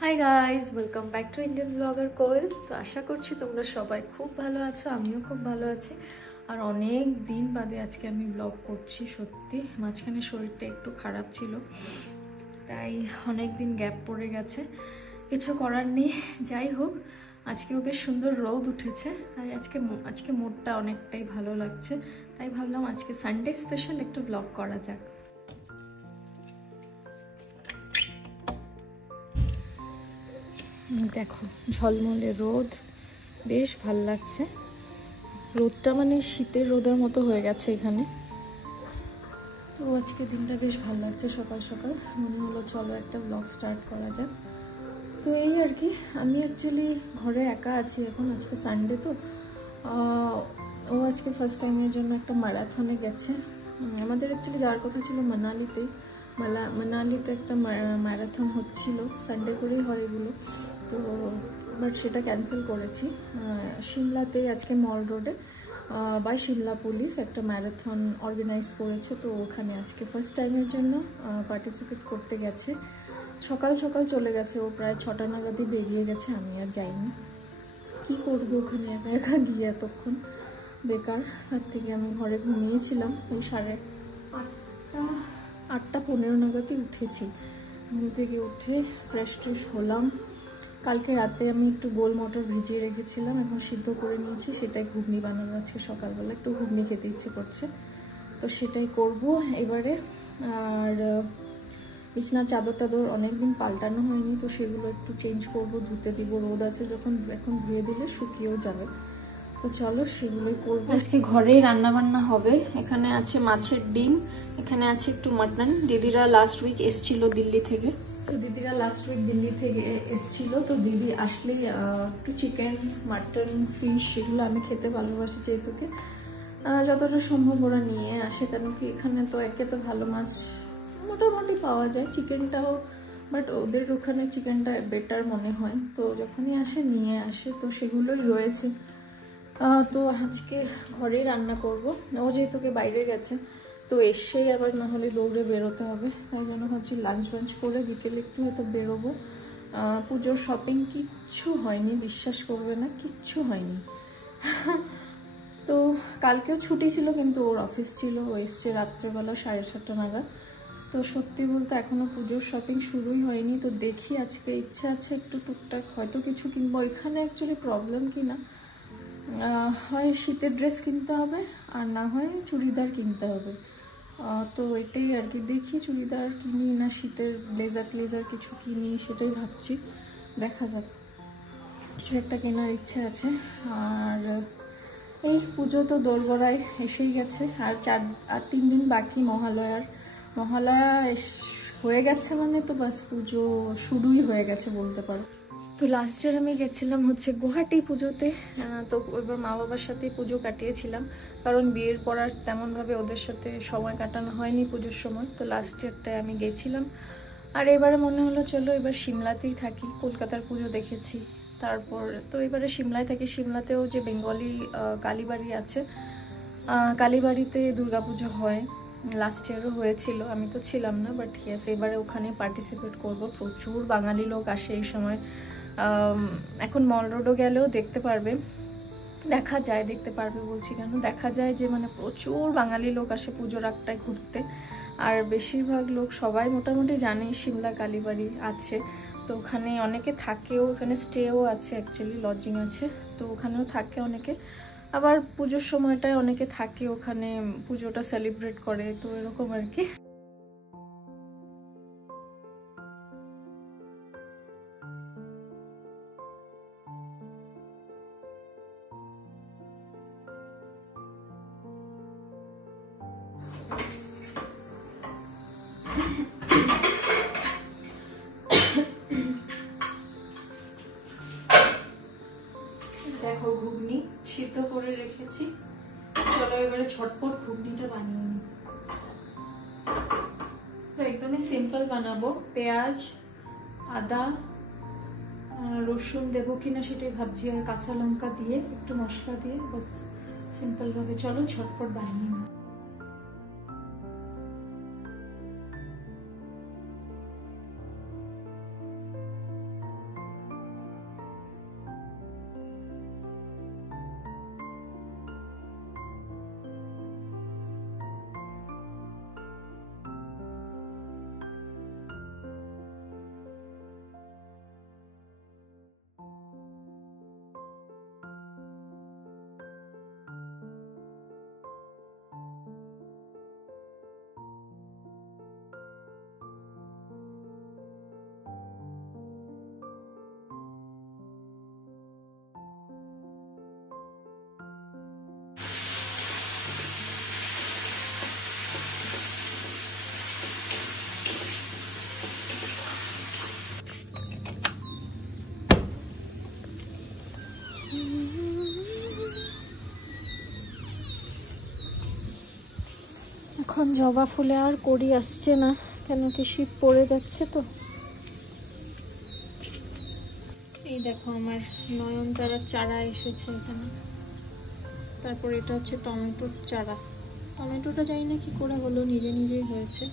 High guys, welcome back to Indian blogger Koyel. তো আশা করছি তোমরা সবাই খুব ভালো আছো, আমিও খুব ভালো আছি। আর অনেক দিন বাদে আজকে আমি ব্লগ করছি। সত্যি মাঝখানে শরীরটা একটু খারাপ ছিল, তাই অনেক দিন গ্যাপ পড়ে গেছে, কিছু করার নেই। যাই হোক, আজকেও বেশ সুন্দর রোদ উঠেছে আর আজকে মুডটা অনেকটাই ভালো লাগছে, তাই ভাবলাম আজকে সানডে স্পেশাল একটু ব্লগ করা যাক। দেখো ঝলমলে রোদ, বেশ ভাল লাগছে। রোদটা মানে শীতের রোদের মতো হয়ে গেছে এখানে। তো আজকে দিনটা বেশ ভালো লাগছে। সকাল সকাল মনে হলো চলো একটা ব্লগ স্টার্ট করা যাক। তো এই আর কি, আমি অ্যাকচুয়ালি ঘরে একা আছি এখন, আজকে সানডে। তো ও আজকে ফার্স্ট টাইমের জন্য একটা ম্যারাথনে গেছে। আমাদের অ্যাকচুয়ালি যাওয়ার কথা ছিল মানালিতে একটা ম্যারাথন হচ্ছিল, সানডে করেই হয় এগুলো। তো বাট সেটা ক্যান্সেল করেছি। সিমলাতেই আজকে মল রোডে বাই সিমলা পুলিশ একটা ম্যারাথন অর্গানাইজ করেছে। তো ওখানে আজকে ফার্স্ট টাইমের জন্য পার্টিসিপেট করতে গেছে। সকাল সকাল চলে গেছে, ও প্রায় 6টা নাগাদই বেরিয়ে গেছে। আমি আর যাইনি, কী করবো ওখানে একা একা গিয়ে এতক্ষণ, বেকার। তার থেকে আমি ঘরে ঘুমিয়েছিলাম। ওই 8:15 নাগাদই উঠেছি। ঘুম থেকে উঠে ফ্রেশ ট্রেশ হলাম। কালকে রাতে আমি একটু গোল মটর ভিজিয়ে রেখেছিলাম, এখন সিদ্ধ করে নিয়েছি, সেটাই ঘুগনি বানাবো আজকে সকালবেলা। একটু ঘুগনি খেতে ইচ্ছে করছে, তো সেটাই করব এবারে। আর বিছনার চাদর টাদর অনেকদিন পাল্টানো হয়নি, তো সেগুলো একটু চেঞ্জ করব, ধুতে দিব। রোদ আছে যখন, এখন ধুয়ে দিলে শুকিয়েও যাবে। তো চলো সেগুলোই করবো। আজকে ঘরেই রান্না বান্না হবে। এখানে আছে মাছের ডিম, এখানে আছে একটু মাটন। দিদিরা লাস্ট উইক এসছিল দিল্লি থেকে। তো দিদি আসলেই একটু চিকেন, মাটন, ফিশ সেগুলো আমি খেতে ভালোবাসি, যেহেতুকে যতটা সম্ভব ওরা নিয়ে আসে। কেন কি এখানে তো একে তো ভালো মাছ মোটামুটি পাওয়া যায়, চিকেনটাও, বাট ওদের ওখানে চিকেনটা বেটার মনে হয়। তো যখনই আসে নিয়ে আসে, তো সেগুলোই রয়েছে। তো আজকে ঘরেই রান্না করব। ও যেহেতুকে বাইরে গেছে, তো এসেই আবার না হলে দৌড়ে বেরোতে হবে, তাই জন্য ভাবছি লাঞ্চ বাঞ্চ করে বিকেলে একটু হয়তো বেরোবো। পুজোর শপিং কিচ্ছু হয়নি, বিশ্বাস করবে না, কিচ্ছু হয়নি। তো কালকেও ছুটি ছিল, কিন্তু ওর অফিস ছিল। ও এসছে রাত্রেবেলা 7:30 নাগাদ। তো সত্যি বলতে এখনও পুজোর শপিং শুরুই হয়নি। তো দেখি আজকে ইচ্ছা আছে একটু টুকটাক হয়তো কিছু কিনবো। এখানে অ্যাকচুয়ালি প্রবলেম কি না, হয় শীতের ড্রেস কিনতে হবে আর না হয় চুড়িদার কিনতে হবে। তো এটাই আর কি, দেখি চুড়িদার কিনি না শীতের ব্লেজার কিছু কিনি, সেটাই ভাবছি। দেখা যাক, কিছু একটা কেনার ইচ্ছে আছে। আর এই পুজো তো দোলগড়ায় এসেই গেছে, আর 3 দিন বাকি মহালয়া হয়ে গেছে, মানে তো বাস পুজো শুরুই হয়ে গেছে বলতে পারো। তো লাস্ট ইয়ার আমি গেছিলাম হচ্ছে গুয়াহাটি পুজোতে। তো এবার মা বাবার সাথেই পুজো কাটিয়েছিলাম, কারণ বিয়ের পর আর তেমনভাবে ওদের সাথে সময় কাটানো হয়নি পুজোর সময়। তো লাস্ট ইয়ারটায় আমি গেছিলাম। আর এবারে মনে হলো চলো এবার সিমলাতেই থাকি, কলকাতার পুজো দেখেছি, তারপর তো এবারে সিমলায় থাকি। সিমলাতেও যে বেঙ্গলি কালীবাড়ি আছে, কালীবাড়িতে দুর্গাপুজো হয়। লাস্ট ইয়ারও হয়েছিল, আমি তো ছিলাম না, বাট ইয়েস এবারে ওখানে পার্টিসিপেট করব। প্রচুর বাঙালি লোক আসে এই সময়। এখন মল রোডও গেলেও দেখতে পারবে, দেখতে পারবে বলছি কেন, দেখা যায় যে মানে প্রচুর বাঙালি লোক আসে পুজোর আগটায় ঘুরতে। আর বেশিরভাগ লোক সবাই মোটামুটি জানেই সিমলা কালীবাড়ি আছে। তো ওখানে অনেকে থাকেও, ওখানে স্টেও আছে, অ্যাকচুয়ালি লজিং আছে, তো ওখানেও থাকে অনেকে। আবার পুজোর সময়টায় অনেকে থাকে ওখানে, পুজোটা সেলিব্রেট করে, তো এরকম আর কি। দেখো ঘুগনি সিদ্ধ করে রেখেছি, চলো এবারে ঝটপট ঘুগনিটা বানিয়ে নিই। তো একদমই সিম্পল বানাবো, পেঁয়াজ, আদা, রসুন দেবো কিনা সেটাই ভাবছি, আর কাঁচা লঙ্কা দিয়ে একটু মশলা দিয়ে বাস সিম্পল ভাবে চলো ঝটপট বানিয়ে নিই। এখন জবা ফুলে আর কড়ি আসছে না, কেন কি শীত পড়ে যাচ্ছে তো। এই দেখো আমার নয়নতারার চারা এসেছে এখানে। তারপর এটা হচ্ছে টমেটোর চারা। টমেটোটা জানি না কি করে হলো, নিজে নিজেই হয়েছে।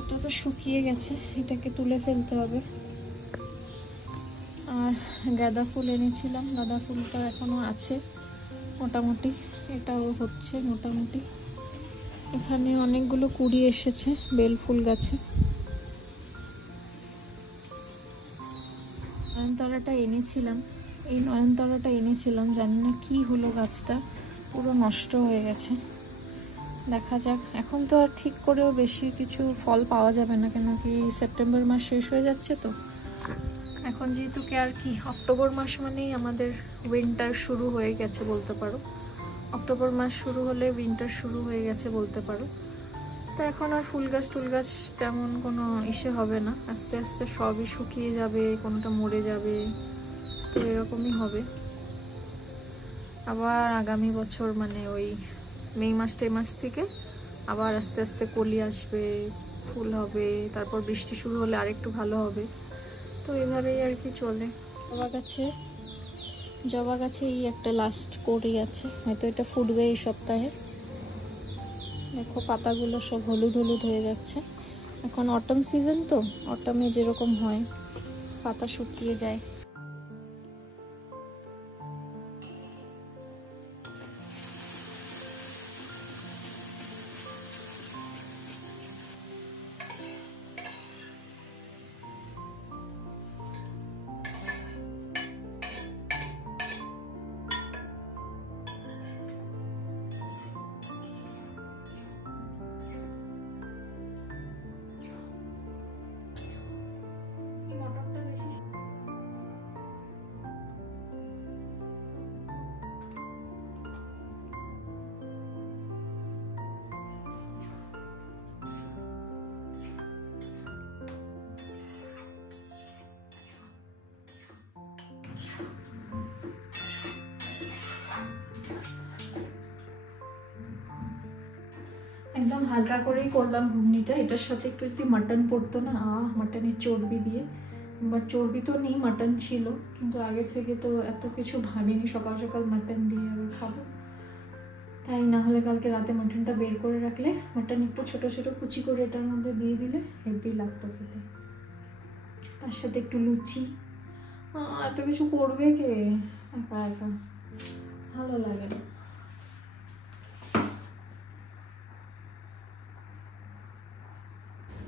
এটা তো শুকিয়ে গেছে, এটাকে তুলে ফেলতে হবে। আর গাঁদা ফুল এনেছিলাম, গাঁদা ফুলটা এখনো আছে মোটামুটি, এটাও হচ্ছে মোটামুটি। এখানে অনেকগুলো কুড়ি এসেছে বেল ফুল গাছে। নয়নতারাটা এনেছিলাম, এই নয়নতারাটা এনেছিলাম, জানি না কি হলো, গাছটা পুরো নষ্ট হয়ে গেছে। দেখা যাক, এখন তো আর ঠিক করেও বেশি কিছু ফল পাওয়া যাবে না, কেন কি সেপ্টেম্বর মাস শেষ হয়ে যাচ্ছে তো। এখন যেহেতু কি আর কি অক্টোবর মাস মানেই আমাদের উইন্টার শুরু হয়ে গেছে বলতে পারো। অক্টোবর মাস শুরু হলে উইন্টার শুরু হয়ে গেছে বলতে পারো। তো এখন আর ফুল গাছ টুল গাছ তেমন কোনো ইসে হবে না, আস্তে আস্তে সবই শুকিয়ে যাবে, কোনোটা মরে যাবে, তো এরকমই হবে। আবার আগামী বছর মানে ওই মে মাস থেকে আবার আস্তে আস্তে কলি আসবে, ফুল হবে, তারপর বৃষ্টি শুরু হলে আরেকটু ভালো হবে। তো এভাবেই আর কি চলে। জবা গাছে এই একটা লাস্ট কড়ি আছে, হয়তো এটা ফুটবে এই সপ্তাহে। দেখো পাতাগুলো সব হলুদ হলুদ হয়ে যাচ্ছে। এখন অটম সিজন তো, অটমে যেরকম হয় পাতা শুকিয়ে যায়। একদম হালকা করেই করলাম ঘুগনিটা। এটার সাথে একটু যদি মাটন পড়তো না, মাটনের চর্বি দিয়ে, বাট চর্বি তো নেই, মাটন ছিল, কিন্তু আগে থেকে তো এত কিছু ভাবিনি সকাল সকাল মাটন দিয়ে আবার খাবো। তাই না হলে কালকে রাতে মাটনটা বের করে রাখলে, মাটন একটু ছোট ছোট কুচি করে এটার মধ্যে দিয়ে দিলে হেভি লাগতো খেতে। তার সাথে একটু লুচি, এত কিছু করবে কে একা একা, ভালো লাগে না।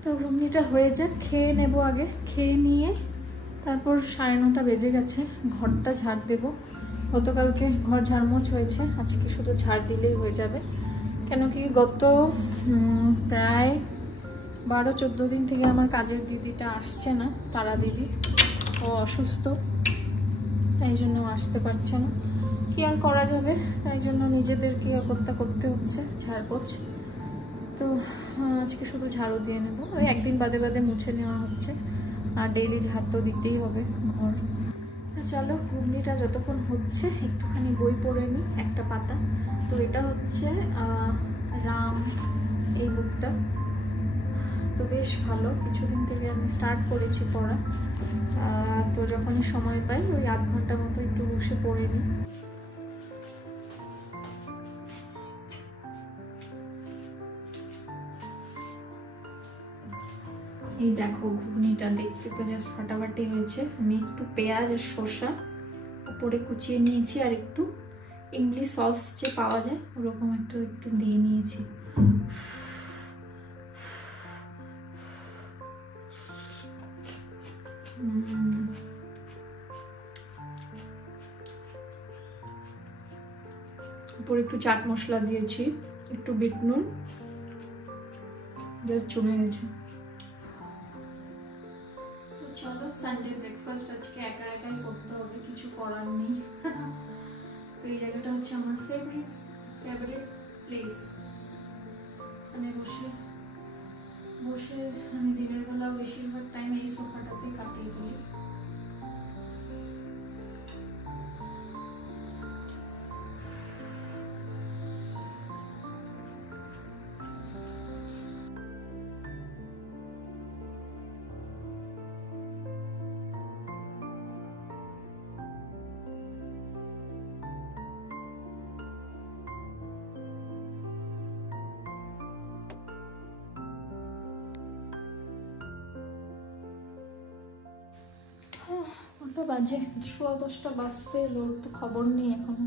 তো ঘুগনিটা হয়ে যাক, খেয়ে নেব আগে, খেয়ে নিয়ে তারপর 9:30 বেজে গেছে, ঘরটা ঝাড় দেব। গতকালকে ঘর ঝাড়মোছ হয়েছে, আজকে শুধু ঝাড় দিলেই হয়ে যাবে। কেন কি গত প্রায় 12-14 দিন থেকে আমার কাজের দিদিটা আসছে না, তারা দিদি, ও অসুস্থ, তাই জন্য আসতে পারছে না। কি আর করা যাবে, তাই জন্য নিজেদেরকে করতে হচ্ছে ঝাড়পোছ। তো আজকে শুধু ঝাড়ু দিয়ে নেবো, ওই একদিন বাদে বাদে মুছে নেওয়া হচ্ছে, আর ডেইলি ঝাড় তো দিতেই হবে ঘর। চলো ঘুগনিটা যতক্ষণ হচ্ছে একটুখানি বই পড়ে নিই, একটা পাতা। তো এটা হচ্ছে রাম, এই বুকটা তো বেশ ভালো, কিছুদিন থেকে আমি স্টার্ট করেছি পড়া। তো যখনই সময় পাই ওই 8 ঘন্টা মতো একটু বসে পড়ে নিই। এই দেখো ঘুগনিটা দেখতে তো জাস্ট ফাটাফাটি হয়েছে। আমি একটু পেঁয়াজ আর শসা উপরে কুচিয়ে নিয়েছি, আর একটু ইমলি সস যে পাওয়া যায় ওরকম একটু দিয়ে নিয়েছি। উপরে একটু চাট মশলা দিয়েছি, একটু বিট নুন, জাস্ট জমে গেছে। চলো সানডে ব্রেকফাস্ট আজকে একা একাই করতে হবে, কিছু করার নেই। তো এই জায়গাটা হচ্ছে আমার ফেভারিট প্লেস, মানে বসে আমি দিনের বেলা বেশিরভাগ টাইম এই সোফাটাতে কাটিয়ে দিই। 10টা বাজে, 10:15 বাজতে লোর তো খবর নেই এখনো।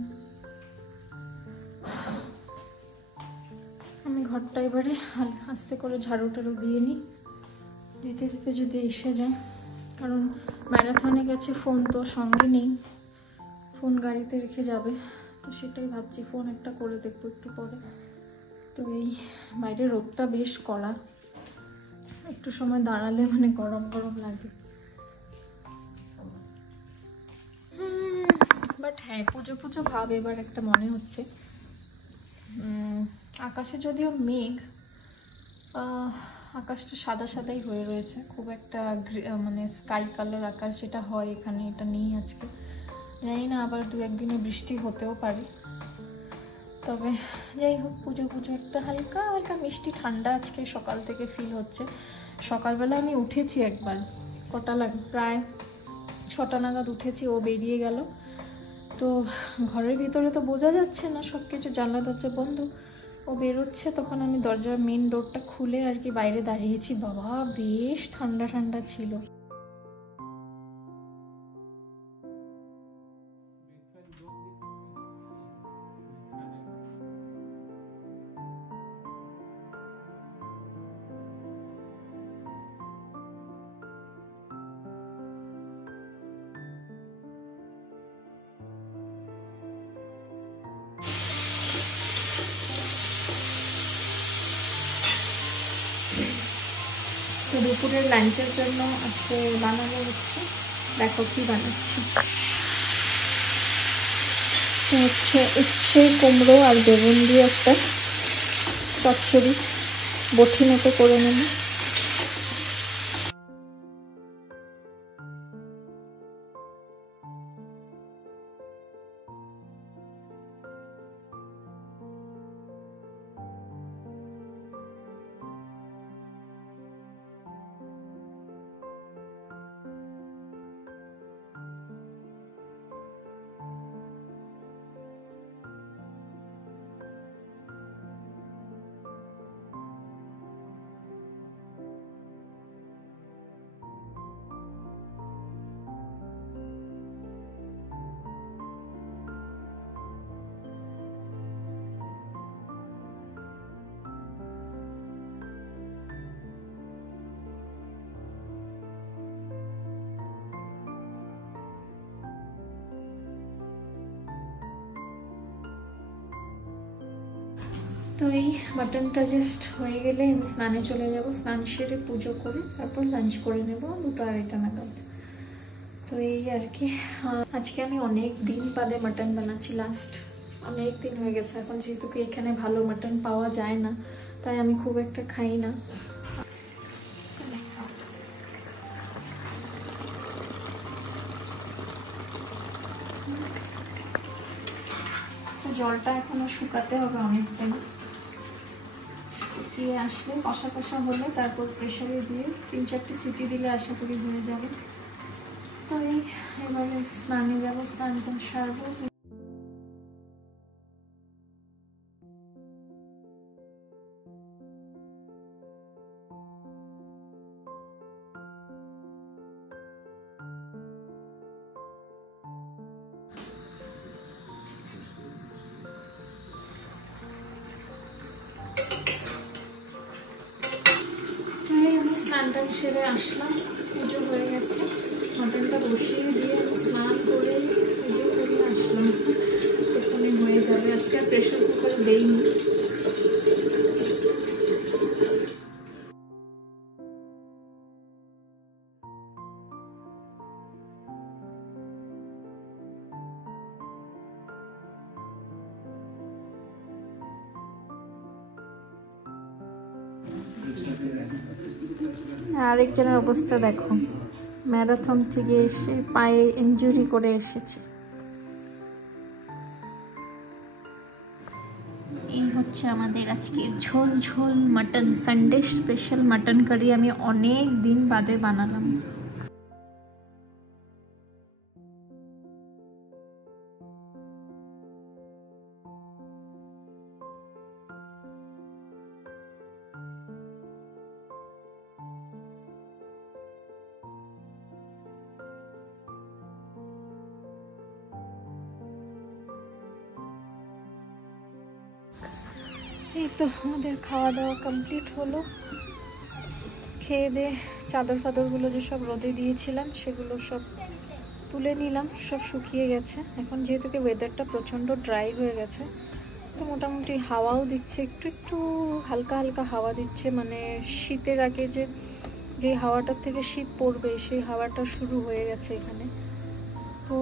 আমি ঘরটা এবারে আস্তে করে ঝাড়ু টাড়ু দিয়ে নিই, দিতে দিতে যদি এসে যায়, কারণ ম্যারাথনে গেছে, ফোন তো সঙ্গে নেই, ফোন গাড়িতে রেখে যাবে, তো সেটাই ভাবছি ফোন একটা করে দেখবো একটু পরে। তো এই বাইরে রোদটা বেশ কড়া, একটু সময় দাঁড়ালে মানে গরম গরম লাগে। বাট হ্যাঁ, পুজো পুজো ভাব এবার একটা মনে হচ্ছে। আকাশে যদিও মেঘ, আকাশটা সাদা সাদাই হয়ে রয়েছে, খুব একটা মানে স্কাই কালার আকাশ যেটা হয় এখানে, এটা নেই আজকে। জানি না, আবার 2-1 দিনে বৃষ্টি হতেও পারে। তবে যাই হোক, পুজো পুজো একটা হালকা হালকা মিষ্টি ঠান্ডা আজকে সকাল থেকে ফিল হচ্ছে। সকালবেলা আমি উঠেছি একবার, কটা লাগে, প্রায় 6টা নাগাদ উঠেছি, ও বেরিয়ে গেল। তো ঘরের ভিতরে তো বোঝা যাচ্ছে না, সব কিছু জানলা দরজা বন্ধ, ও বেরোচ্ছে, তখন আমি দরজার মেন ডোরটা খুলে আর কি বাইরে দাঁড়িয়েছি। বাবা, বেশ ঠান্ডা ঠান্ডা ছিল। তো দুপুরের লাঞ্চের জন্য আজকে বানানো হচ্ছে, দেখো কি বানাচ্ছি। তো হচ্ছে উচ্ছে, কুমড়ো আর বেগুন দিয়ে একটা চচ্চড়ি বটি মতো করে নেব। তো এই মাটনটা জাস্ট হয়ে গেলে আমি স্নানে চলে যাব, স্নান সেরে পুজো করে তারপর লাঞ্চ করে নেব 2-2:30 নাগাদ। তো এই আর কি, আজকে আমি অনেক দিন বাদে মাটন বানাচ্ছি, লাস্ট অনেক দিন হয়ে গেছে। এখন যেহেতু এখানে ভালো মাটন পাওয়া যায় না, তাই আমি খুব একটা খাই না। জলটা এখনো শুকাতে হবে অনেকটাই, শুকিয়ে আসলে কষা কষা হলে তারপর প্রেশারে দিয়ে 3-4টে সিটি দিলে আশা করি হয়ে যাবে। তো এই এবারে স্নানে যাবো, স্নানটা সারবো। আমি স্নানটা সেরে আসলাম, পুজো হয়ে গেছে, মাটনটা বসিয়ে দিয়ে আমি স্নান করে পুজো করে আসলাম, এখানে হয়ে যাবে। আজকে আর প্রেশার কুকার দেইনি। আরেকজনের অবস্থা দেখো, ম্যারাথন থেকে এসে পায়ে ইনজুরি করে এসেছে। এই হচ্ছে আমাদের আজকে ঝোল ঝোল mutton, Sunday special mutton curry আমি অনেক দিন বাদে বানালাম। এই তো আমাদের খাওয়া দাওয়া কমপ্লিট হলো। খেয়ে দিয়ে চাদর ফাদরগুলো যেসব রোদে দিয়েছিলাম সেগুলো সব তুলে নিলাম, সব শুকিয়ে গেছে। এখন যেহেতু ওয়েদারটা প্রচণ্ড ড্রাই হয়ে গেছে, তো মোটামুটি হাওয়াও দিচ্ছে, একটু একটু হালকা হালকা হাওয়া দিচ্ছে, মানে শীতের আগে যে হাওয়াটার থেকে শীত পড়বে সেই হাওয়াটা শুরু হয়ে গেছে এখানে। তো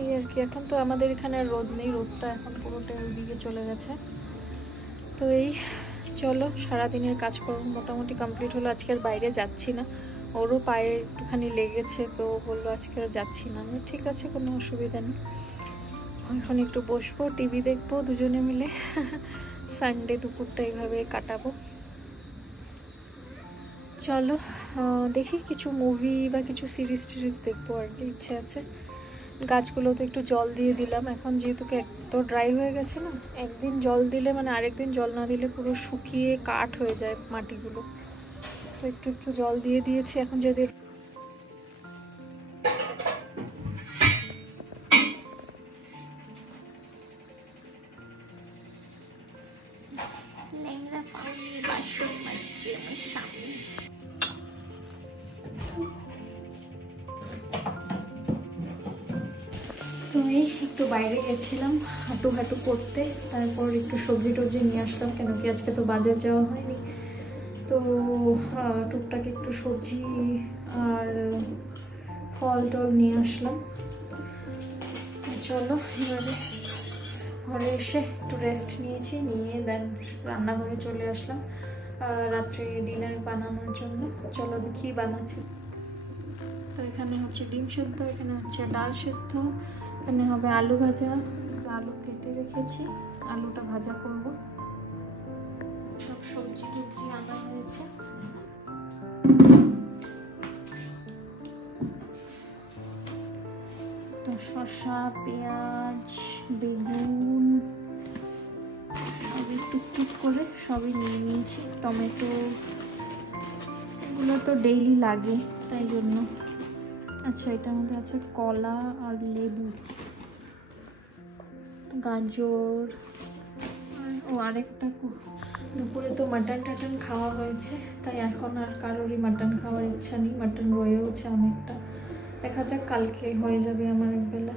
এই আর কি, এখন তো আমাদের এখানে রোদ নেই, রোদটা এখন পুরোটা ওইদিকে চলে গেছে। তো এই চলো, সারাদিনের কাজকর্ম মোটামুটি কমপ্লিট হলো। আজকে আর বাইরে যাচ্ছি না, ওরও পায়ে একটুখানি লেগেছে, তো বললো আজকে আর যাচ্ছি না। আমি ঠিক আছে, কোনো অসুবিধা নেই। এখন একটু বসবো, টিভি দেখবো দুজনে মিলে। সানডে দুপুরটা এইভাবে কাটাবো। চলো দেখি কিছু মুভি বা কিছু সিরিজ টিরিজ দেখবো আর কি, ইচ্ছে আছে। গাছগুলোতে একটু জল দিয়ে দিলাম, এখন যেহেতু এত ড্রাই হয়ে গেছে না, একদিন জল দিলে মানে আরেকদিন জল না দিলে পুরো শুকিয়ে কাঠ হয়ে যায় মাটিগুলো। তো একটু একটু জল দিয়ে দিয়েছি। এখন যদি তো এই একটু বাইরে গেছিলাম হাঁটু হাঁটু করতে, তারপর একটু সবজি টবজি নিয়ে আসলাম, কেন কি আজকে তো বাজার যাওয়া হয়নি। তো টুকটাক একটু সবজি আর ফল টল নিয়ে আসলাম। চলো এবারে ঘরে এসে একটু রেস্ট নিয়েছি, নিয়ে দেন রান্নাঘরে চলে আসলাম রাত্রে ডিনার বানানোর জন্য। চলো দেখি বানাচ্ছি। তো এখানে হচ্ছে ডিম সেদ্ধ, এখানে হচ্ছে ডাল সেদ্ধ, এখানে হবে আলু ভাজা। তো আলু কেটে রেখেছি, আলুটা ভাজা করব। সব সবজি টবজি আনা হয়েছে। তো শসা, পেঁয়াজ, বেগুন সবই টুকটুক করে সবই নিয়ে নিয়েছি। টমেটো এগুলো তো ডেইলি লাগে, তাই জন্য। আচ্ছা, এটার মধ্যে আছে কলা আর লেবু, গাজর, ও আরেকটা। দুপুরে তো মাটন টাটন খাওয়া হয়েছে, তাই এখন আর কারোরই মাটন খাওয়ার ইচ্ছা নেই। মাটন রয়েওছে অনেকটা, দেখা যাক কালকে হয়ে যাবে আমার একবেলা।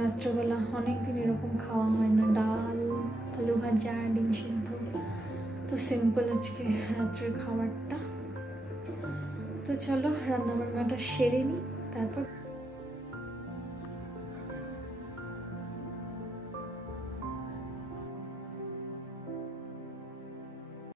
রাত্রবেলা অনেক দিন এরকম খাওয়া হয় না, ডাল, আলু ভাজা, ডিম সিদ্ধ। তো সিম্পল আজকে রাত্রের খাবারটা। তো চলো রান্নাবান্নাটা সেরে নিই, তারপর